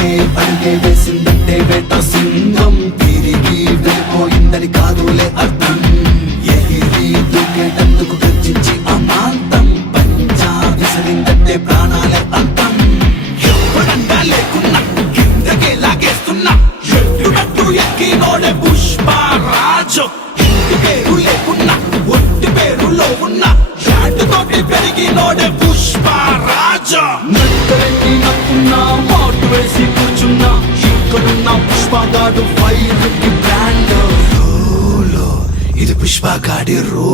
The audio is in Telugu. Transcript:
అడిగే వేసిందంటే వేట సింగం తిరిగి వెళ్ళిపోయిందని కాదులే అర్థం. ఎగిరి దూకేటందుకు గర్జించి అమాంతం పంజా విసిరిందంటే ప్రాణాలే అంతం. ఎప్పుడంగా లేకున్నా కిందకే లాగేస్తున్నా ఎట్టుగట్టు ఎక్కినోడే పుష్పరాజు. ఇంటి పేరు లేకున్నా ఒంటి పేరులో ఉన్న తోటి పెరిగినోడే పుష్పరాజు. నక్కరెట్టి నక్కున్నా మాటు వేసి కూర్చున్నా ఇక్కడున్న పుష్పగాడు ఫైర్ కి బ్రాండ్. ఇది పుష్పగాడి రో